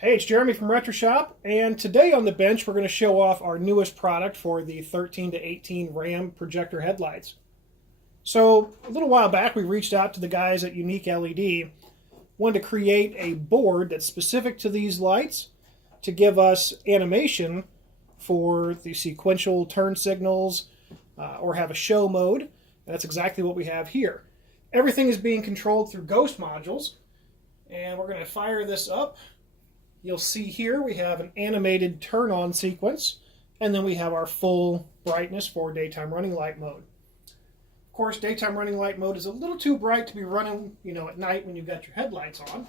Hey, it's Jeremy from RetroShop, and today on the bench we're going to show off our newest product for the 13 to 18 RAM projector headlights. So a little while back we reached out to the guys at YUnique LED, wanted to create a board that's specific to these lights to give us animation for the sequential turn signals or have a show mode, and that's exactly what we have here. Everything is being controlled through Ghozt modules, and we're going to fire this up. You'll see here we have an animated turn on sequence, and then we have our full brightness for daytime running light mode. Of course, daytime running light mode is a little too bright to be running, at night when you've got your headlights on.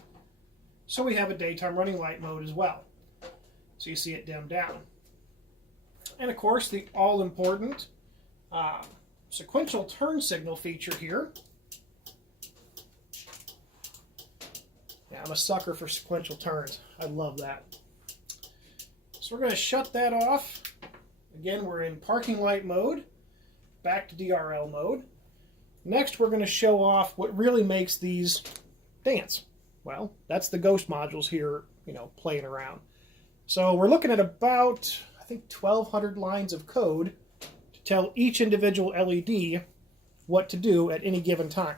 So we have a daytime running light mode as well. So you see it dimmed down. And of course, the all-important sequential turn signal feature here. Yeah, I'm a sucker for sequential turns. I love that. So we're going to shut that off. Again, we're in parking light mode, back to DRL mode. Next, we're going to show off what really makes these dance. Well, that's the Ghozt modules here, playing around. So we're looking at about, I think, 1,200 lines of code to tell each individual LED what to do at any given time.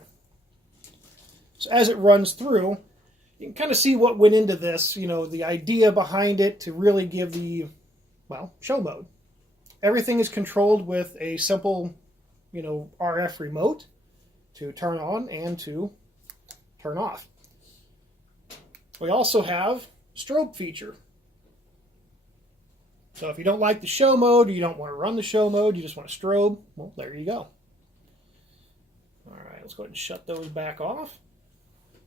So as it runs through, you can kind of see what went into this, the idea behind it to really give the, show mode. Everything is controlled with a simple, RF remote to turn on and to turn off. We also have strobe feature. So if you don't like the show mode, or you don't want to run the show mode, you just want a strobe, well, there you go. All right, let's go ahead and shut those back off.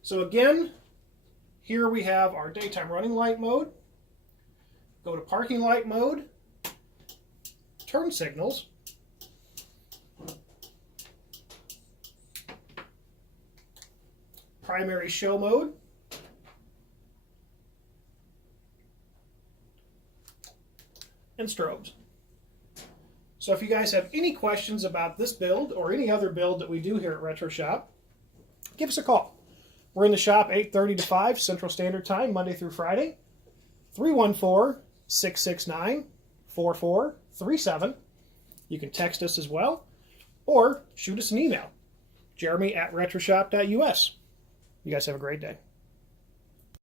So again, here we have our daytime running light mode. Go to parking light mode, turn signals, primary show mode, and strobes. So if you guys have any questions about this build or any other build that we do here at RetroShop, give us a call. We're in the shop 8:30 to 5 Central Standard Time, Monday through Friday. 314-669-4437. You can text us as well, or shoot us an email, jeremy@retroshop.us. You guys have a great day.